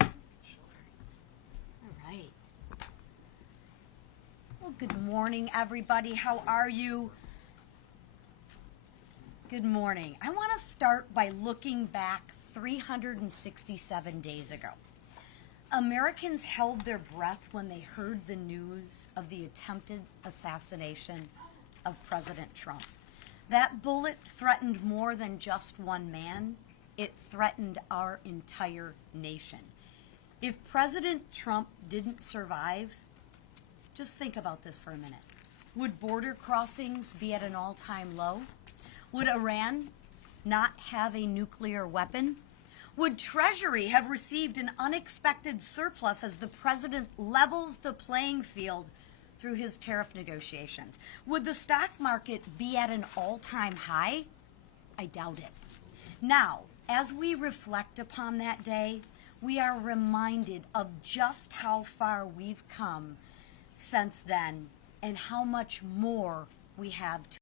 All right. Well, good morning, everybody. How are you? Good morning. I want to start by looking back 367 days ago. Americans held their breath when they heard the news of the attempted assassination of President Trump. That bullet threatened more than just one man. It threatened our entire nation. If President Trump didn't survive, just think about this for a minute. Would border crossings be at an all-time low? Would Iran not have a nuclear weapon? Would Treasury have received an unexpected surplus as the president levels the playing field through his tariff negotiations? Would the stock market be at an all-time high? I doubt it. Now, as we reflect upon that day, we are reminded of just how far we've come since then and how much more we have to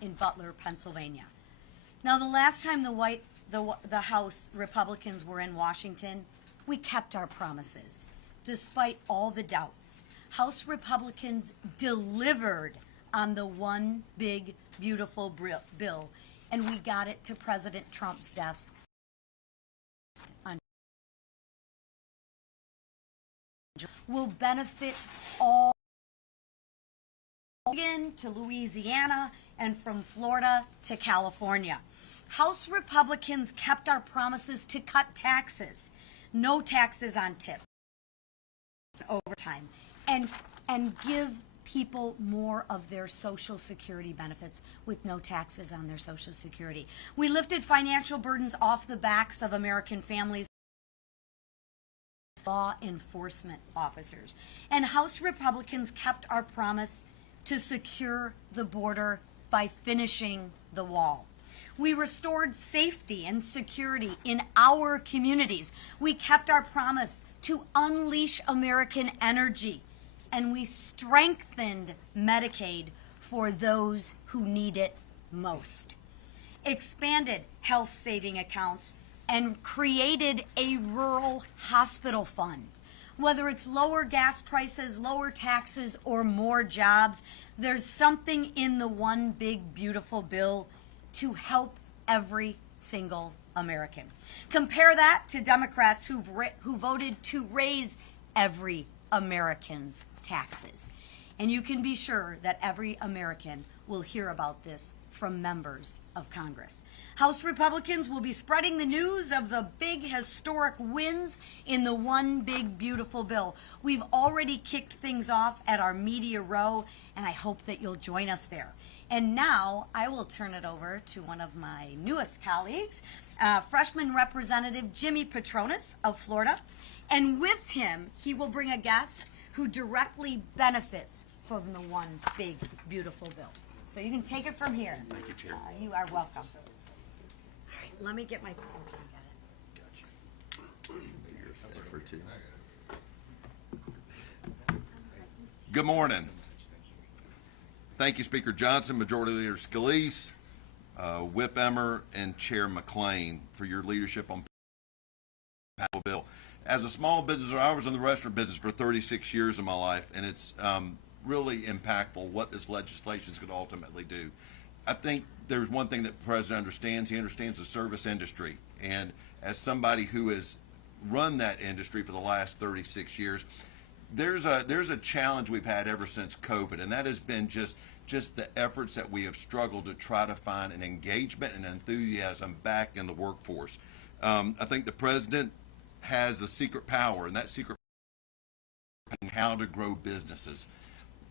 in Butler, Pennsylvania. Now, the last time the House Republicans were in Washington, we kept our promises. Despite all the doubts, House Republicans delivered on the one big, beautiful bill, and we got it to President Trump's desk will benefit all to Louisiana and from Florida to California. House Republicans kept our promises to cut taxes, no taxes on tips, overtime, and give people more of their Social Security benefits with no taxes on their Social Security. We lifted financial burdens off the backs of American families, law enforcement officers, and House Republicans kept our promise to secure the border by finishing the wall. We restored safety and security in our communities. We kept our promise to unleash American energy, and we strengthened Medicaid for those who need it most, expanded health saving accounts, and created a rural hospital fund. Whether it's lower gas prices, lower taxes, or more jobs, there's something in the one big, beautiful bill to help every single American. Compare that to Democrats who voted to raise every American's taxes. And you can be sure that every American will hear about this from members of Congress. House Republicans will be spreading the news of the big historic wins in the one big beautiful bill. We've already kicked things off at our media row, and I hope that you'll join us there. And now I will turn it over to one of my newest colleagues, freshman Representative Jimmy Petronas of Florida. And with him, he will bring a guest who directly benefits from the one big beautiful bill. So you can take it from here. Thank you, Chair. You are welcome. All right, let me get my pencil and get it. Good morning. Thank you, Speaker Johnson, Majority Leader Scalise, Whip Emmer, and Chair McClain for your leadership on the bill. As a small business owner, I was in the restaurant business for 36 years of my life, and it's really impactful what this legislation is going to ultimately do. I think there's one thing that the President understands. He understands the service industry. And as somebody who has run that industry for the last 36 years, there's a challenge we've had ever since COVID, and that has been just the efforts that we have struggled to try to find an engagement and enthusiasm back in the workforce. I think the President has a secret power, and that secret power is how to grow businesses.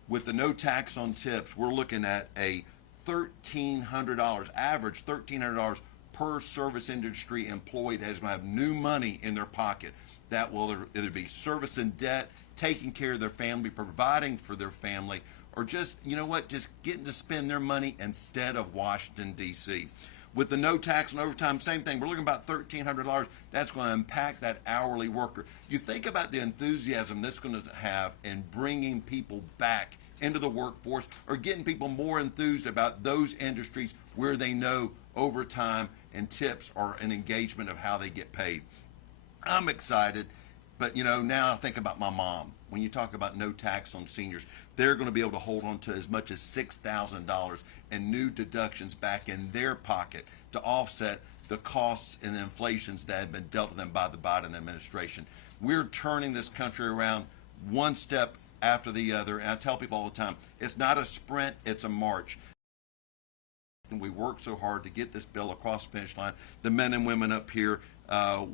With the no tax on tips, we're looking at a $1,300, average $1,300 per service industry employee that is going to have new money in their pocket. That will either be servicing debt, taking care of their family, providing for their family, or just, you know what, just getting to spend their money instead of Washington, D.C. With the no tax and overtime, same thing. We're looking about $1,300. That's going to impact that hourly worker. You think about the enthusiasm that's going to have in bringing people back into the workforce, or getting people more enthused about those industries where they know overtime and tips are an engagement of how they get paid. I'm excited, but now I think about my mom. When you talk about no tax on seniors, they're going to be able to hold on to as much as $6,000 in new deductions back in their pocket to offset the costs and the inflations that have been dealt to them by the Biden administration. We're turning this country around one step after the other, and I tell people all the time, it's not a sprint, it's a march. And we worked so hard to get this bill across the finish line. The men and women up here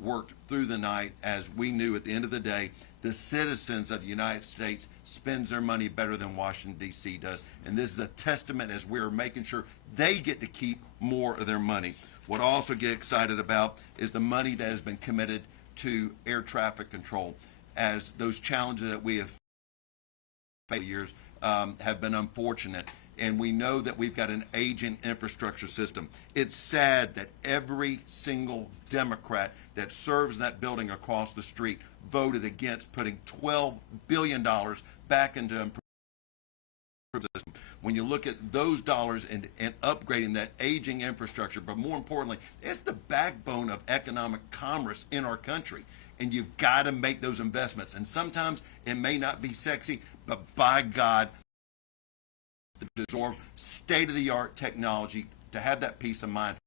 worked through the night, as we knew at the end of the day, the citizens of the United States spends their money better than Washington, D.C. does. And this is a testament as we're making sure they get to keep more of their money. What I also get excited about is the money that has been committed to air traffic control, as those challenges that we have faced for years have been unfortunate. And we know that we've got an aging infrastructure system. It's sad that every single Democrat that serves in that building across the street voted against putting $12 billion back into improving the system. When you look at those dollars and upgrading that aging infrastructure, but more importantly, it's the backbone of economic commerce in our country. And you've got to make those investments. And sometimes it may not be sexy, but by God, to absorb state-of-the-art technology, to have that peace of mind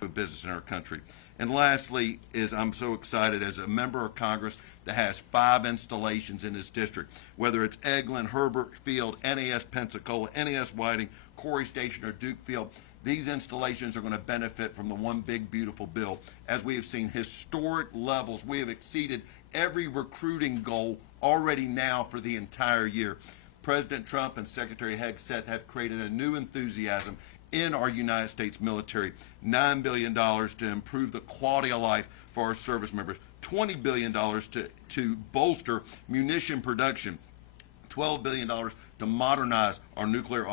of business in our country. And lastly is, I'm so excited as a member of Congress that has 5 installations in his district, whether it's Eglin, Herbert Field, NAS Pensacola, NAS Whiting, Corey Station, or Duke Field. These installations are going to benefit from the One Big Beautiful Bill. As we have seen historic levels, we have exceeded every recruiting goal already now for the entire year. President Trump and Secretary Hegseth have created a new enthusiasm in our United States military. $9 billion to improve the quality of life for our service members. $20 billion to bolster munition production. $12 billion to modernize our nuclear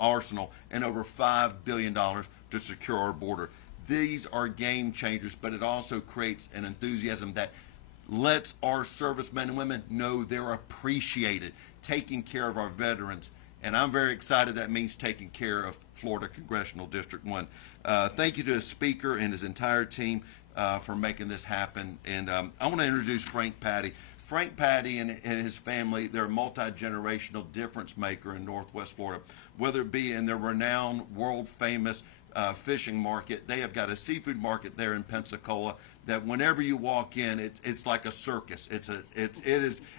arsenal, and over $5 billion to secure our border. These are game changers, but it also creates an enthusiasm that lets our servicemen and women know they're appreciated, taking care of our veterans. And I'm very excited that means taking care of Florida Congressional District 1. Thank you to the Speaker and his entire team for making this happen. And I want to introduce Frank Patty. Frank Patty and his family, they're a multi-generational difference maker in Northwest Florida. Whether it be in their renowned, world-famous fishing market, they have got a seafood market there in Pensacola that whenever you walk in, it's like a circus. It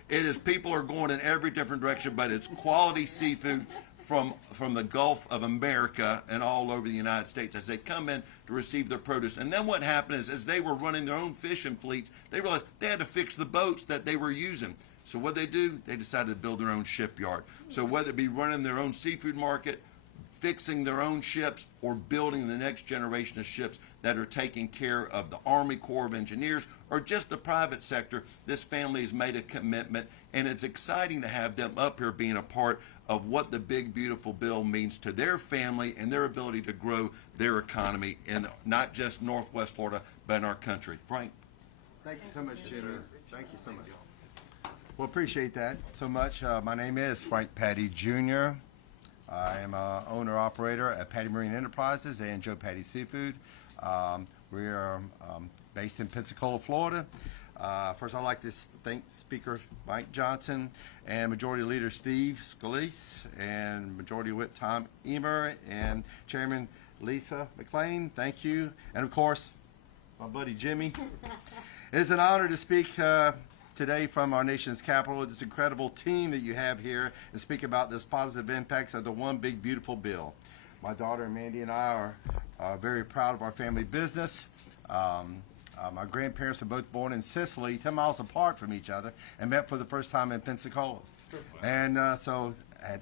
is people are going in every different direction, but it's quality seafood from the Gulf of America and all over the United States as they come in to receive their produce. And then what happened is, as they were running their own fishing fleets, they realized they had to fix the boats that they were using. So what they do, they decided to build their own shipyard. So whether it be running their own seafood market, fixing their own ships, or building the next generation of ships that are taking care of the Army Corps of Engineers or just the private sector, this family has made a commitment, and it's exciting to have them up here being a part of what the Big Beautiful Bill means to their family and their ability to grow their economy in not just Northwest Florida, but in our country. Frank. Thank you so much, Jimmy. Thank you so much. Well, appreciate that so much. My name is Frank Patty Jr. I am an owner-operator at Patty Marine Enterprises and Joe Patty Seafood. We are based in Pensacola, Florida. First, I'd like to thank Speaker Mike Johnson and Majority Leader Steve Scalise and Majority Whip Tom Emer and Chairman Lisa McLean. Thank you. And, of course, my buddy Jimmy. It is an honor to speak today from our nation's capital with this incredible team that you have here and speak about this positive impacts of the One Big Beautiful Bill. My daughter Mandy and I are very proud of our family business. My grandparents are both born in Sicily, 10 miles apart from each other, and met for the first time in Pensacola. And so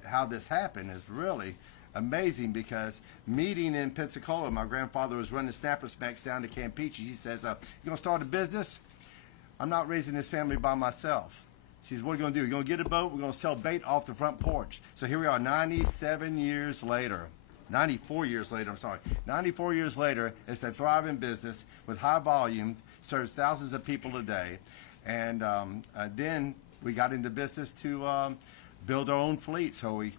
how this happened is really amazing, because meeting in Pensacola, my grandfather was running snapper smacks down to Campeche. He says, you gonna start a business? I'm not raising this family by myself. She says, what are you gonna do? You're gonna get a boat, we're gonna sell bait off the front porch. So here we are 97 years later. 94 years later, 94 years later, it's a thriving business with high volume, serves thousands of people a day. And then we got into business to build our own fleet. So we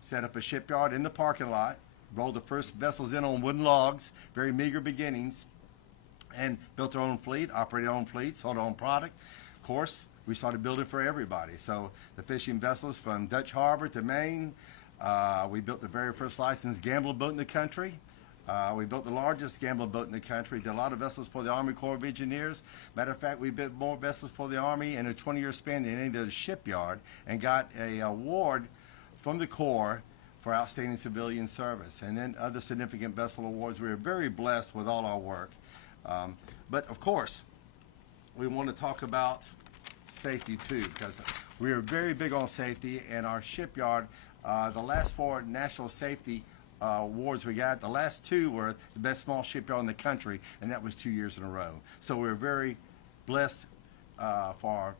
set up a shipyard in the parking lot, rolled the first vessels in on wooden logs, very meager beginnings, and built our own fleet, operated our own fleet, sold our own product. Of course, we started building for everybody. So the fishing vessels from Dutch Harbor to Maine. We built the very first licensed gambling boat in the country. We built the largest gambling boat in the country. Did a lot of vessels for the Army Corps of Engineers. Matter of fact, we built more vessels for the Army in a 20-year span than any other shipyard, and got an award from the Corps for outstanding civilian service, and then other significant vessel awards. We were very blessed with all our work. But of course, we want to talk about safety too, because we are very big on safety, and our shipyard, the last 4 national safety awards we got, the last 2 were the best small shipyard in the country, and that was 2 years in a row. So we're very blessed for our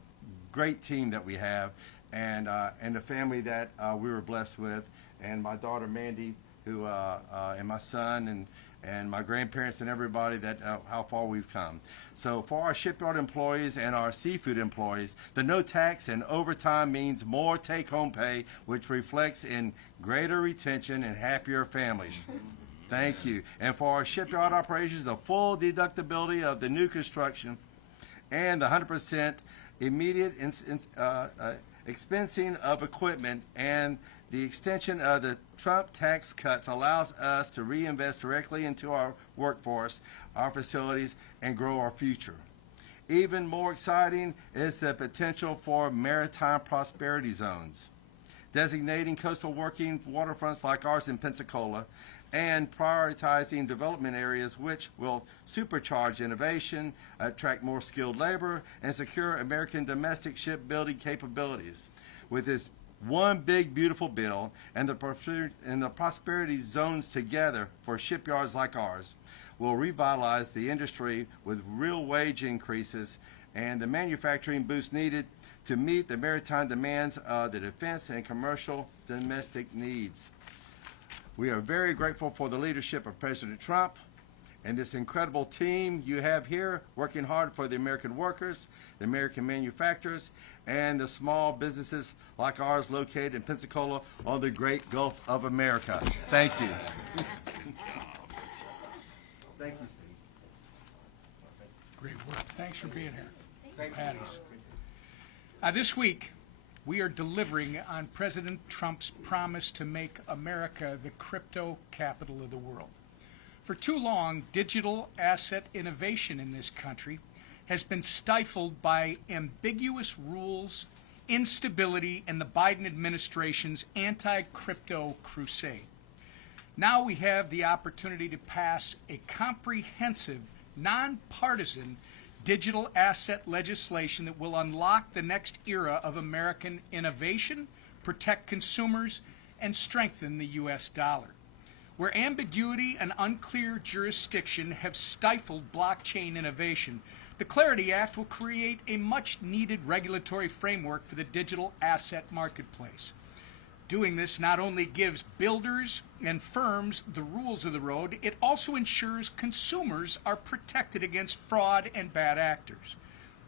great team that we have, and the family that we were blessed with, and my daughter Mandy, who and my son, and my grandparents and everybody, that how far we've come. So for our shipyard employees and our seafood employees, the no tax and overtime means more take-home pay, which reflects in greater retention and happier families. Thank you. And for our shipyard operations, the full deductibility of the new construction and the 100% immediate expensing of equipment, and the extension of the Trump tax cuts allows us to reinvest directly into our workforce, our facilities, and grow our future. Even more exciting is the potential for maritime prosperity zones, designating coastal working waterfronts like ours in Pensacola, and prioritizing development areas which will supercharge innovation, attract more skilled labor, and secure American domestic shipbuilding capabilities. With this one big beautiful bill and the prosperity zones together for shipyards like ours will revitalize the industry with real wage increases and the manufacturing boost needed to meet the maritime demands of the defense and commercial domestic needs. We are very grateful for the leadership of President Trump and this incredible team you have here working hard for the American workers, the American manufacturers, and the small businesses like ours located in Pensacola on the great Gulf of America. Thank you. Thank you, Steve. Great work. Thanks for being here. Patties. This week, we are delivering on President Trump's promise to make America the crypto capital of the world. For too long, digital asset innovation in this country has been stifled by ambiguous rules, instability, and the Biden administration's anti-crypto crusade. Now we have the opportunity to pass a comprehensive, nonpartisan digital asset legislation that will unlock the next era of American innovation, protect consumers, and strengthen the U.S. dollar. Where ambiguity and unclear jurisdiction have stifled blockchain innovation, the Clarity Act will create a much-needed regulatory framework for the digital asset marketplace. Doing this not only gives builders and firms the rules of the road, it also ensures consumers are protected against fraud and bad actors.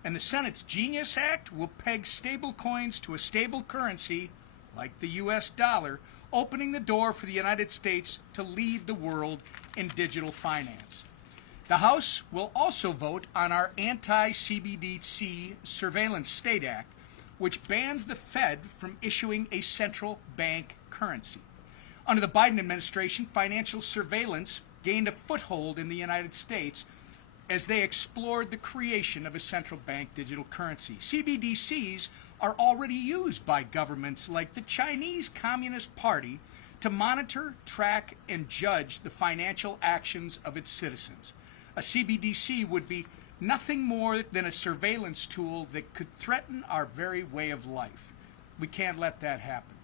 And the Senate's Genius Act will peg stablecoins to a stable currency, like the U.S. dollar, opening the door for the United States to lead the world in digital finance. The House will also vote on our anti-CBDC Surveillance State Act, which bans the Fed from issuing a central bank currency. Under the Biden administration, financial surveillance gained a foothold in the United States as they explored the creation of a central bank digital currency. CBDCs are already used by governments like the Chinese Communist Party to monitor, track, and judge the financial actions of its citizens. A CBDC would be nothing more than a surveillance tool that could threaten our very way of life. We can't let that happen.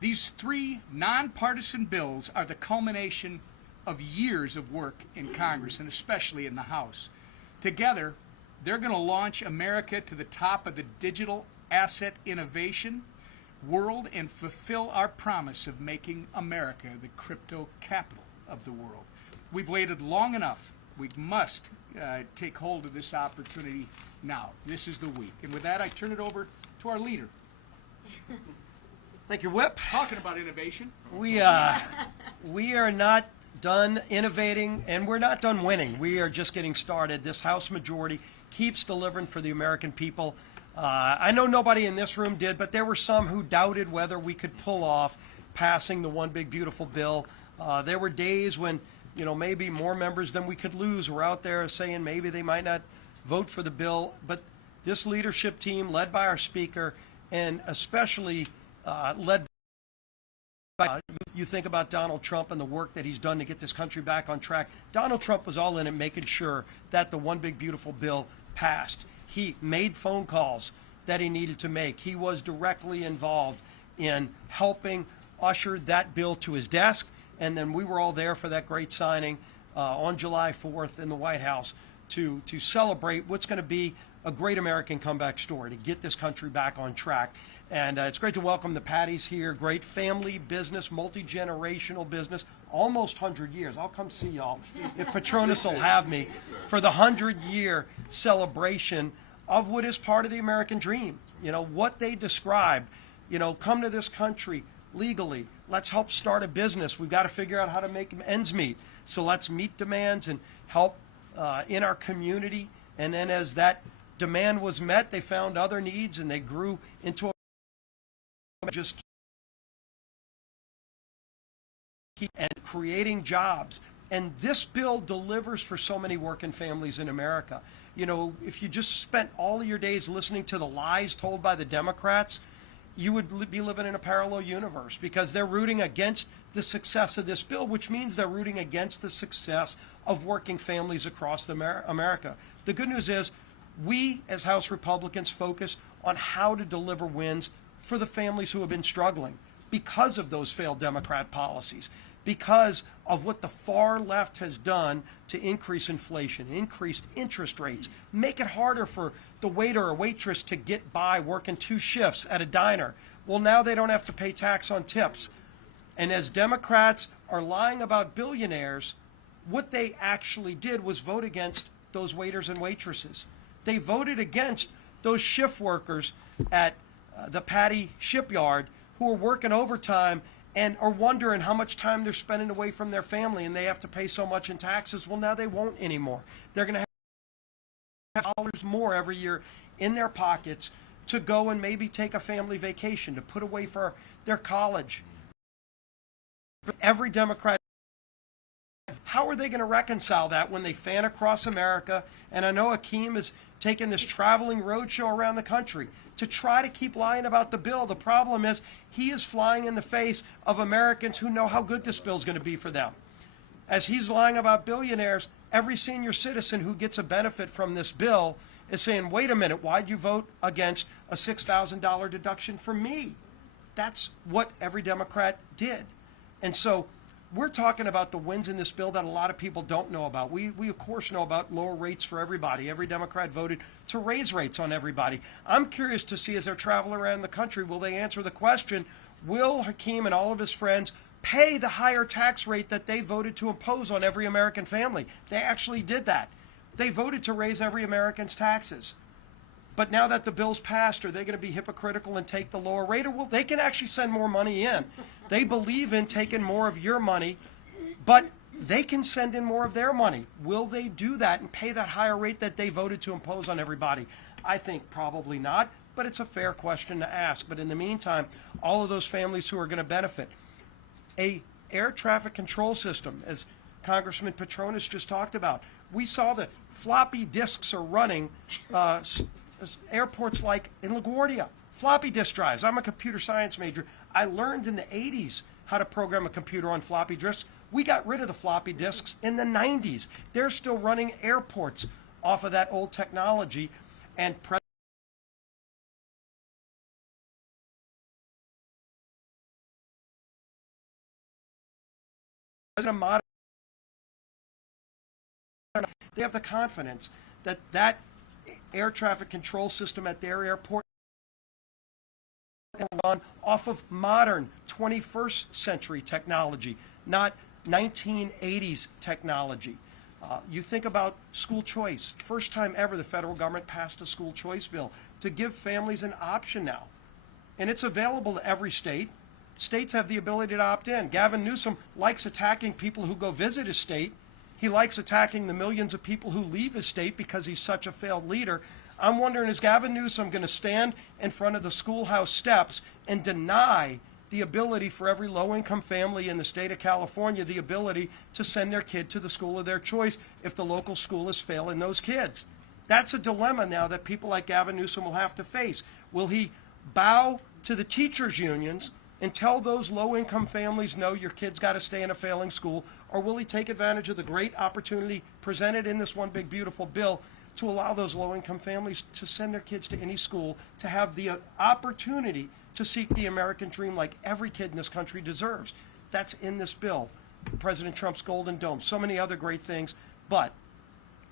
These 3 nonpartisan bills are the culmination of years of work in Congress, and especially in the House. Together, they're going to launch America to the top of the digital asset innovation, world and fulfill our promise of making America the crypto capital of the world. We've waited long enough. We must take hold of this opportunity now. This is the week. And with that, I turn it over to our leader. Thank you, Whip. Talking about innovation. We are not done innovating, and we're not done winning. We are just getting started. This House majority keeps delivering for the American people. I know nobody in this room did, but there were some who doubted whether we could pull off passing the one big beautiful bill. There were days when, you know, maybe more members than we could lose were out there saying maybe they might not vote for the bill. But this leadership team, led by our Speaker, and especially led by, you think about Donald Trump and the work that he's done to get this country back on track. Donald Trump was all in it, making sure that the one big beautiful bill passed. He made phone calls that he needed to make. He was directly involved in helping usher that bill to his desk. And then we were all there for that great signing on July 4th in the White House to celebrate what's going to be a great American comeback story to get this country back on track. And it's great to welcome the Patties here. Great family business, multi-generational business, almost 100 years. I'll come see y'all if Patronus will have me for the 100-year celebration of what is part of the American dream. You know, what they described, you know, come to this country legally. Let's help start a business. We've got to figure out how to make ends meet. So let's meet demands and help in our community. And then as that demand was met, they found other needs and they grew into a just keep and creating jobs. And this bill delivers for so many working families in America. You know, if you just spent all of your days listening to the lies told by the Democrats, you would be living in a parallel universe, because they're rooting against the success of this bill, which means they're rooting against the success of working families across America. The good news is we, as House Republicans, focus on how to deliver wins for the families who have been struggling because of those failed Democrat policies, because of what the far left has done to increase inflation, increased interest rates, make it harder for the waiter or waitress to get by working 2 shifts at a diner. Well, now they don't have to pay tax on tips. And as Democrats are lying about billionaires, what they actually did was vote against those waiters and waitresses. They voted against those shift workers at the Patty shipyard who are working overtime and are wondering how much time they're spending away from their family, and they have to pay so much in taxes. Well, now they won't anymore. They're going to have dollars more every year in their pockets to go and maybe take a family vacation, to put away for their college. Every Democrat, how are they going to reconcile that when they fan across America? And I know Akeem is taking this traveling roadshow around the country to try to keep lying about the bill. The problem is he is flying in the face of Americans who know how good this bill is going to be for them. As he's lying about billionaires, every senior citizen who gets a benefit from this bill is saying, wait a minute, why'd you vote against a $6,000 deduction for me? That's what every Democrat did. And so we're talking about the wins in this bill that a lot of people don't know about. We of course know about lower rates for everybody. Every Democrat voted to raise rates on everybody. I'm curious to see, as they're traveling around the country, will they answer the question, will Hakeem and all of his friends pay the higher tax rate that they voted to impose on every American family? They actually did that. They voted to raise every American's taxes. But now that the bill's passed, are they going to be hypocritical and take the lower rate? Or will they can actually send more money in? They believe in taking more of your money, but they can send in more of their money. Will they do that and pay that higher rate that they voted to impose on everybody? I think probably not, but it's a fair question to ask. But in the meantime, all of those families who are going to benefit, a air traffic control system, as Congressman Patronus just talked about. We saw the floppy disks are running airports like in LaGuardia. Floppy disk drives. I'm a computer science major. I learned in the 80s how to program a computer on floppy disks. We got rid of the floppy disks in the 90s. They're still running airports off of that old technology. And President they have the confidence that that air traffic control system at their airport gone off of modern 21st century technology, not 1980s technology. You think about school choice. First time ever the federal government passed a school choice bill to give families an option now. And it's available to every state. States have the ability to opt in. Gavin Newsom likes attacking people who go visit his state. He likes attacking the millions of people who leave his state because he's such a failed leader. I'm wondering, is Gavin Newsom going to stand in front of the schoolhouse steps and deny the ability for every low-income family in the state of California the ability to send their kid to the school of their choice if the local school is failing those kids? That's a dilemma now that people like Gavin Newsom will have to face. Will he bow to the teachers' unions and tell those low-income families, no, your kid's got to stay in a failing school, or will he take advantage of the great opportunity presented in this one big beautiful bill to allow those low-income families to send their kids to any school, to have the opportunity to seek the American dream like every kid in this country deserves? That's in this bill. President Trump's Golden Dome, so many other great things, but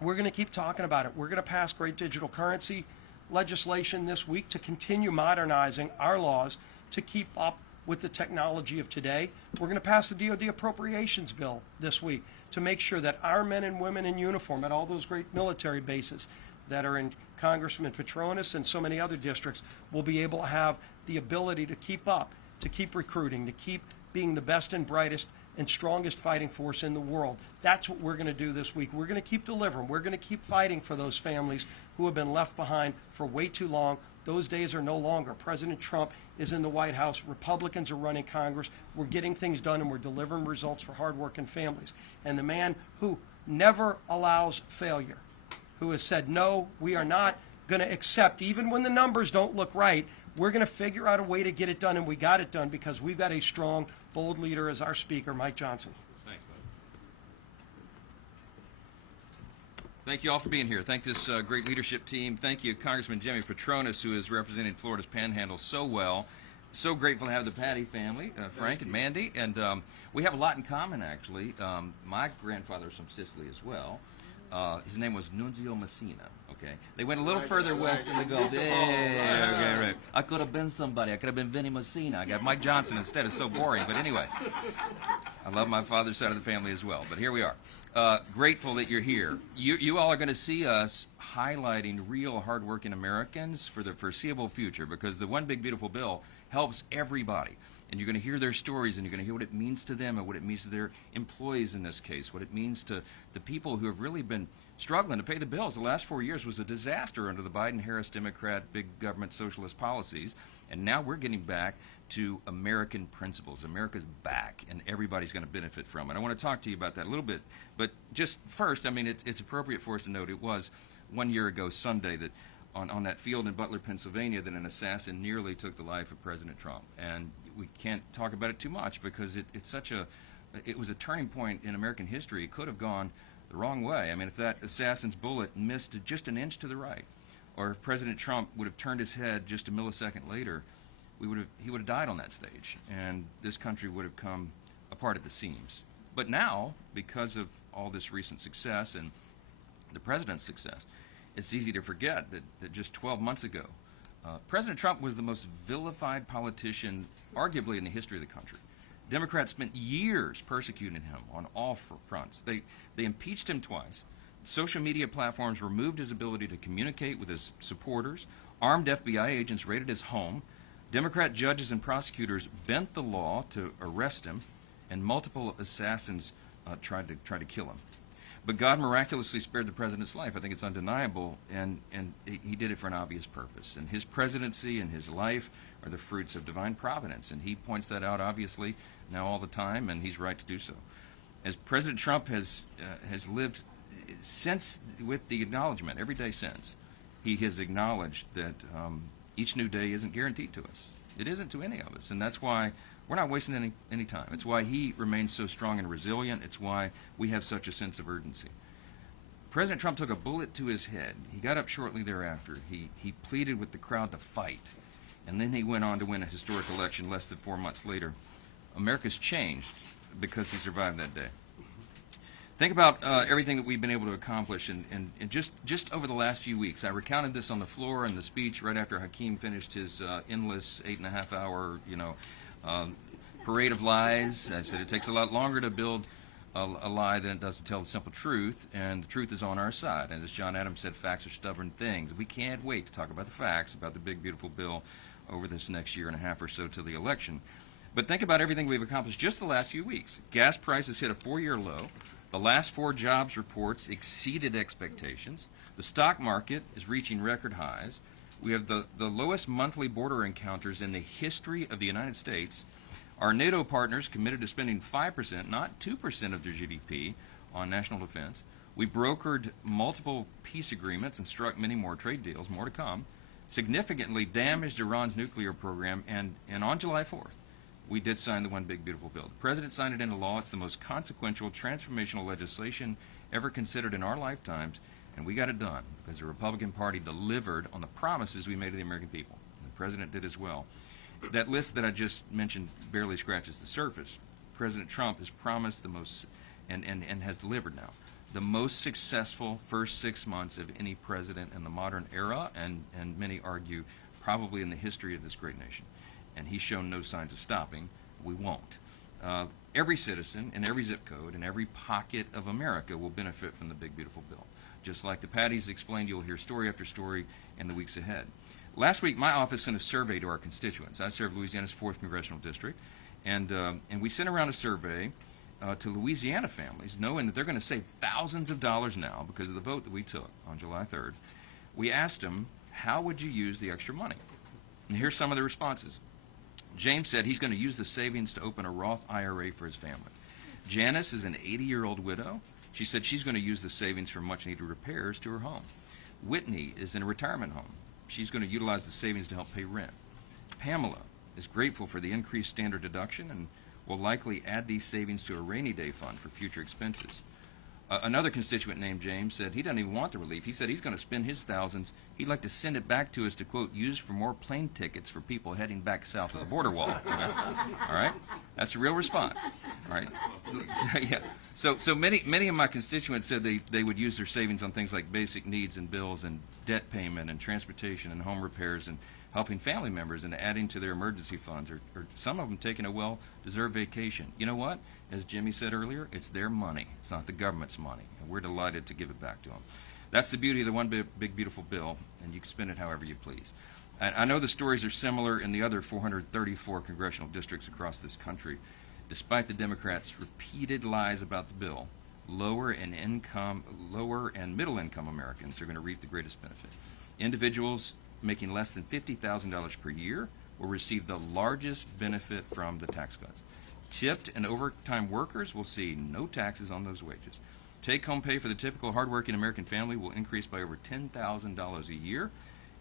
we're going to keep talking about it. We're going to pass great digital currency legislation this week to continue modernizing our laws to keep up with the technology of today. We're going to pass the DOD appropriations bill this week to make sure that our men and women in uniform at all those great military bases that are in Congressman Petronis and so many other districts will be able to have the ability to keep up, to keep recruiting, to keep being the best and brightest and strongest fighting force in the world. That's what we're going to do this week. We're going to keep delivering. We're going to keep fighting for those families who have been left behind for way too long. Those days are no longer. President Trump is in the White House. Republicans are running Congress. We're getting things done, and we're delivering results for hardworking families. And the man who never allows failure, who has said, no, we are not going to accept, even when the numbers don't look right, we're going to figure out a way to get it done, and we got it done because we've got a strong, bold leader as our speaker, Mike Johnson. Thanks, bud. Thank you all for being here. Thank this great leadership team. Thank you, Congressman Jimmy Petronis, who has represented Florida's Panhandle so well. So grateful to have the Patty family, Frank and Mandy, and we have a lot in common, actually. My grandfather is from Sicily as well. His name was Nunzio Messina. Okay, they went a little further west in the Gulf. Yeah, okay, right. I could have been somebody. I could have been Vinnie Messina. I got Mike Johnson instead. It's so boring. But anyway, I love my father's side of the family as well. But here we are. Grateful that you're here. You all are going to see us highlighting real hardworking Americans for the foreseeable future, because the One Big Beautiful Bill helps everybody. And you're going to hear their stories, and you're going to hear what it means to them and what it means to their employees in this case, what it means to the people who have really been struggling to pay the bills. The last 4 years was a disaster under the Biden-Harris Democrat big government socialist policies, and now we're getting back to American principles. America's back, and everybody's going to benefit from it. I want to talk to you about that a little bit, but just first, I mean, it's appropriate for us to note it was 1 year ago Sunday that on that field in Butler, Pennsylvania, that an assassin nearly took the life of President Trump. And we can't talk about it too much because it was a turning point in American history. It could have gone the wrong way. I mean, if that assassin's bullet missed just an inch to the right, or if President Trump would have turned his head just a millisecond later, he would have died on that stage, and this country would have come apart at the seams. But now, because of all this recent success and the president's success, it's easy to forget that just 12 months ago, President Trump was the most vilified politician, arguably, in the history of the country. Democrats spent years persecuting him on all fronts. They impeached him twice. Social media platforms removed his ability to communicate with his supporters. Armed FBI agents raided his home. Democrat judges and prosecutors bent the law to arrest him, and multiple assassins tried to kill him. But God miraculously spared the president's life. I think it's undeniable, and he did it for an obvious purpose. And his presidency and his life are the fruits of divine providence, and he points that out, obviously, now all the time, and he's right to do so. As President Trump has lived since, with the acknowledgement, every day since, he has acknowledged that each new day isn't guaranteed to us. It isn't to any of us, and that's why we're not wasting any time. It's why he remains so strong and resilient. It's why we have such a sense of urgency. President Trump took a bullet to his head. He got up shortly thereafter. He pleaded with the crowd to fight, and then he went on to win a historic election less than 4 months later. America's changed because he survived that day. Think about everything that we've been able to accomplish, and just over the last few weeks. I recounted this on the floor in the speech right after Hakeem finished his endless 8.5-hour, parade of lies. I said it takes a lot longer to build a lie than it does to tell the simple truth, and the truth is on our side. And as John Adams said, facts are stubborn things. We can't wait to talk about the facts, about the big, beautiful bill over this next year and a half or so till the election. But think about everything we've accomplished just the last few weeks. Gas prices hit a 4-year low. The last 4 jobs reports exceeded expectations. The stock market is reaching record highs. We have the lowest monthly border encounters in the history of the United States. Our NATO partners committed to spending 5%, not 2% of their GDP on national defense. We brokered multiple peace agreements and struck many more trade deals, more to come. Significantly damaged Iran's nuclear program, and on July 4th, we did sign the One Big Beautiful Bill. The President signed it into law. It's the most consequential, transformational legislation ever considered in our lifetimes, and we got it done because the Republican Party delivered on the promises we made to the American people. And the President did as well. That list that I just mentioned barely scratches the surface. President Trump has promised the most, and has delivered now, the most successful first 6 months of any president in the modern era, and many argue probably in the history of this great nation. And he's shown no signs of stopping. We won't. Every citizen in every zip code in every pocket of America will benefit from the Big Beautiful Bill. Just like the Patties explained, you'll hear story after story in the weeks ahead. Last week, my office sent a survey to our constituents. I serve Louisiana's 4th Congressional District, and we sent around a survey to Louisiana families, knowing that they're going to save thousands of dollars now because of the vote that we took on July 3rd. We asked them, how would you use the extra money? And here's some of the responses. James said he's going to use the savings to open a Roth IRA for his family. Janice is an 80-year-old widow. She said she's going to use the savings for much-needed repairs to her home. Whitney is in a retirement home. She's going to utilize the savings to help pay rent. Pamela is grateful for the increased standard deduction and will likely add these savings to a rainy day fund for future expenses. Another constituent named James said he doesn't even want the relief. He said he's going to spend his thousands. He'd like to send it back to us to, quote, use for more plane tickets for people heading back south of the border wall. Okay? All right? That's a real response. All right? So, yeah. So many of my constituents said they would use their savings on things like basic needs and bills and debt payment and transportation and home repairs and helping family members and adding to their emergency funds, or some of them taking a well-deserved vacation. You know what? As Jimmy said earlier, it's their money. It's not the government's money, and we're delighted to give it back to them. That's the beauty of the One Big Beautiful Bill, and you can spend it however you please. And I know the stories are similar in the other 434 congressional districts across this country. Despite the Democrats' repeated lies about the bill, lower and middle-income Americans are going to reap the greatest benefit. Individuals making less than $50,000 per year will receive the largest benefit from the tax cuts. Tipped and overtime workers will see no taxes on those wages. Take-home pay for the typical hardworking American family will increase by over $10,000 a year,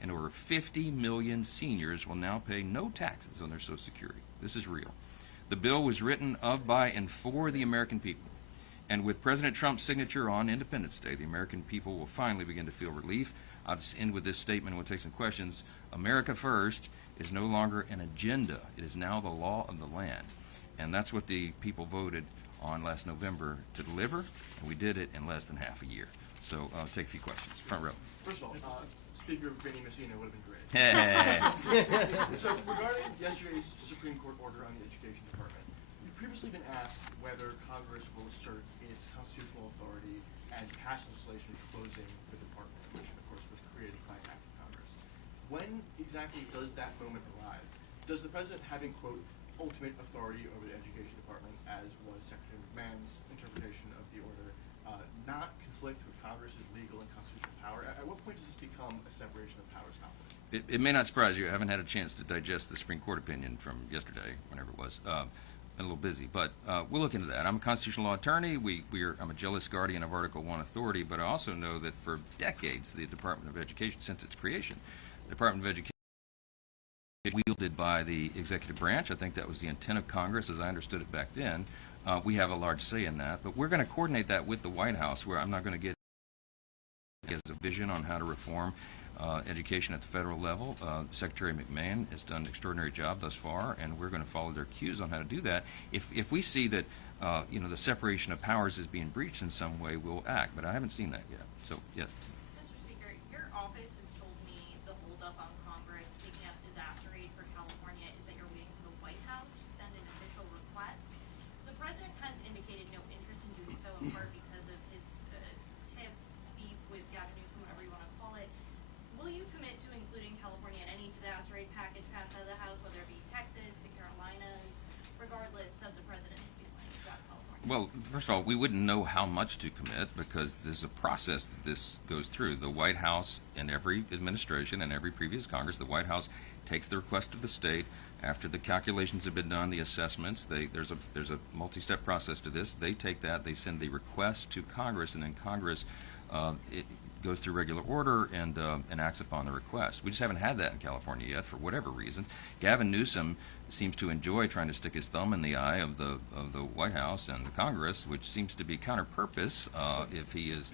and over 50 million seniors will now pay no taxes on their Social Security. This is real. The bill was written of, by, and for the American people. And with President Trump's signature on Independence Day, the American people will finally begin to feel relief. I'll just end with this statement and we'll take some questions. America First is no longer an agenda. It is now the law of the land. And that's what the people voted on last November to deliver, and we did it in less than half a year. So I'll take a few questions. Front row. First of all, Speaker Benny Messina would have been great. Hey. So regarding yesterday's Supreme Court order on the Education Department, you've previously been asked whether Congress will assert its constitutional authority and pass legislation closing the department, which of course was created by an act of Congress. When exactly does that moment arrive? Does the President having, quote, ultimate authority over the Education Department, as was Secretary McMahon's interpretation of the order, not conflict with Congress's legal and constitutional power? At what point does this become a separation of powers conflict? It may not surprise you. I haven't had a chance to digest the Supreme Court opinion from yesterday, whenever it was. Been a little busy, but we'll look into that. I'm a constitutional law attorney. I'm a jealous guardian of Article I authority, but I also know that for decades, the Department of Education, since its creation, the Department of Education wielded by the executive branch. I think that was the intent of Congress, as I understood it back then. We have a large say in that, but we're going to coordinate that with the White House, where I'm not going to get as a vision on how to reform education at the federal level. Secretary McMahon has done an extraordinary job thus far, and we're going to follow their cues on how to do that. If we see that the separation of powers is being breached in some way, we'll act. But I haven't seen that yet. So, yeah. Mr. Speaker, your office has told me the holdup on Congress taking up disaster aid for California is that you're waiting for the White House to send an official request. The president has indicated no interest in doing so, in part because of his tiff, beef with Gavin Newsom, whatever you want to call it. Will you commit to including California in any disaster aid package passed out of the House, whether it be Texas, the Carolinas, regardless of the president's feelings about California? Well, first of all, we wouldn't know how much to commit because there's a process that this goes through. The White House, in every administration and every previous Congress, the White House takes the request of the state. After the calculations have been done, the assessments, there's a multi-step process to this. They take that, they send the request to Congress, and then Congress it goes through regular order and acts upon the request. We just haven't had that in California yet for whatever reason. Gavin Newsom seems to enjoy trying to stick his thumb in the eye of the White House and the Congress, which seems to be counter-purpose if he is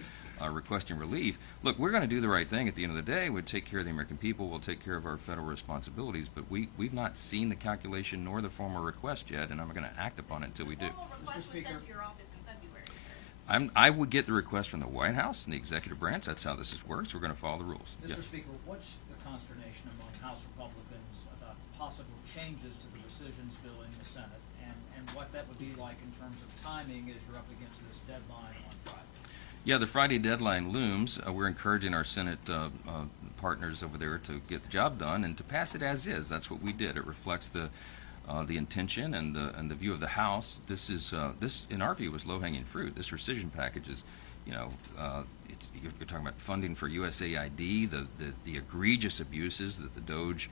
requesting relief. Look, we're going to do the right thing at the end of the day. We'll take care of the American people. We'll take care of our federal responsibilities. But we've not seen the calculation nor the formal request yet, and I'm going to act upon it until we do. The formal request was sent to your office in February, sir. I would get the request from the White House and the executive branch. That's how this works. We're going to follow the rules. Mr. Yes. Speaker, what's the consternation among House Republicans about possible changes to the rescissions bill in the Senate, and what that would be like in terms of timing as you're up against this deadline on Friday? Yeah, the Friday deadline looms. We're encouraging our Senate partners over there to get the job done and to pass it as is. That's what we did. It reflects the intention and the view of the House. This in our view, was low-hanging fruit. This rescission package is, you're talking about funding for USAID, the egregious abuses that the DOGE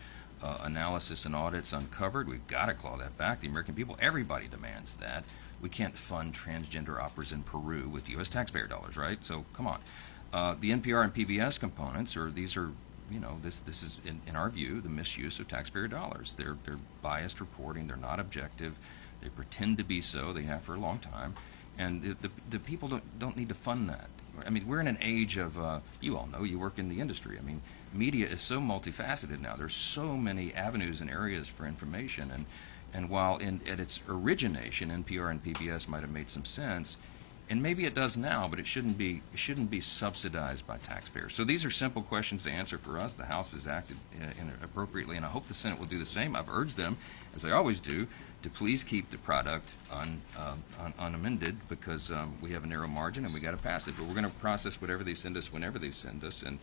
analysis and audits uncovered. We've got to claw that back. The American people, everybody demands that. We can't fund transgender operas in Peru with U.S. taxpayer dollars, right? So come on. The NPR and PBS components this is in our view the misuse of taxpayer dollars. They're biased reporting. They're not objective. They pretend to be so. They have for a long time, and the people don't need to fund that. I mean, we're in an age of you all know, you work in the industry. I mean, media is so multifaceted now. There's so many avenues and areas for information, and while at its origination, NPR and PBS might have made some sense, and maybe it does now, but it shouldn't be subsidized by taxpayers. So these are simple questions to answer for us. The House has acted appropriately, and I hope the Senate will do the same. I've urged them, as I always do, to please keep the product unamended because we have a narrow margin and we got to pass it. But we're going to process whatever they send us whenever they send us, and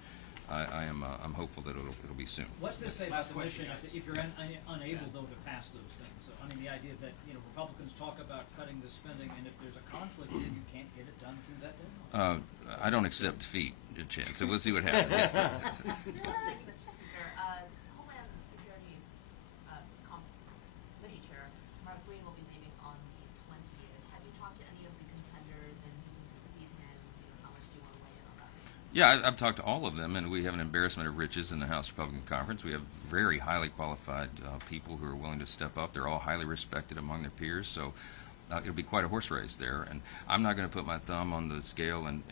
I'm hopeful that it'll be soon. What's this say about the mission if you're unable, though, to pass those things? So, I mean, the idea that Republicans talk about cutting the spending, and if there's a conflict, then you can't get it done through that deadline? I don't accept defeat, Chad, so we'll see what happens. Yes. Thank you, Mr. Speaker. Homeland Security Committee Chair Mark Green will be leaving on the 20th. Have you talked to any of the contenders and who can succeed him? How much do you want to weigh in on that? Yeah, I've talked to all of them, and we have an embarrassment of riches in the House Republican Conference. We have very highly qualified people who are willing to step up. They're all highly respected among their peers, so it'll be quite a horse race there. And I'm not going to put my thumb on the scale and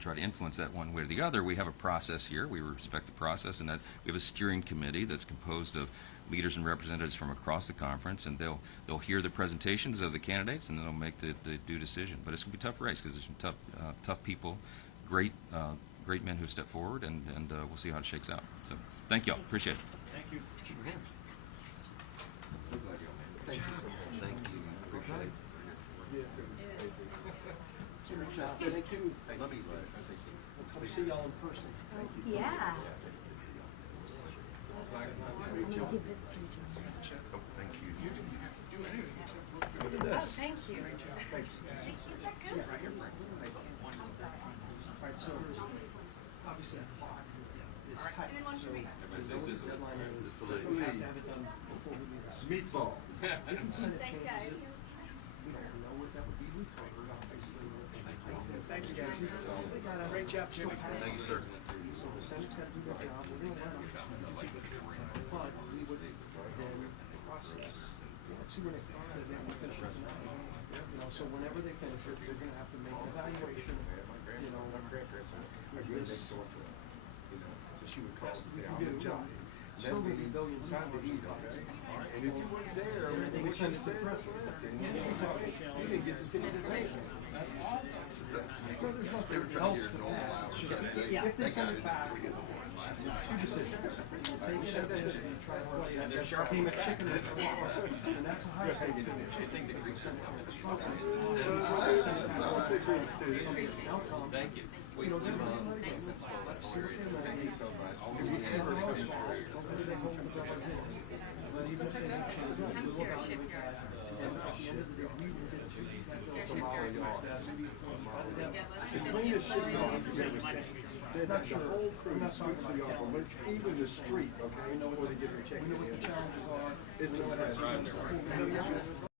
try to influence that one way or the other. We have a process here. We respect the process, and that we have a steering committee that's composed of leaders and representatives from across the conference, and they'll hear the presentations of the candidates, and then they'll make the due decision. But it's going to be a tough race because there's some tough people. Great men who step forward, and we'll see how it shakes out. So, thank you all. Appreciate it. Thank you. Thank you so much. Thank you. Appreciate it. Thank you. Let me Come see y'all in person. Yeah. Oh, thank you. Oh, thank you. Is that good? All right, so obviously the clock is tight. And then one So for me. the deadline is we have to have it done before we leave this. Meatball. We can send it Thanks, changes. guys. We don't know what that would be. We've covered obviously. Thank you, guys. Great job, Jimmy. Thank you, sir. So the Senate's got to do their job. We're going to run but we would then process. Let's see when they finish it. So whenever they finish it, they're going to have to make an evaluation. Is this you would call and say, I'm in charge. That means time to eat, okay? And if you weren't there, what you said, listen, you didn't get to see the detention. They were trying to get a normal hours. They got it at 3 in the morning. Two decisions. Take that decision and try to play that. That's our team of chicken and that's a high stakes condition. Thank you. You know, they're not letting go. That's thank you so much. Whether they hold the dollars in. But even if they make changes, we'll evaluate that. And at the end of the day, we will get to The cleanest shipyard you've ever seen. The whole crew sweeps the yard from even the street, okay, before they get their checks in. we know what the challenges are. It's impressive.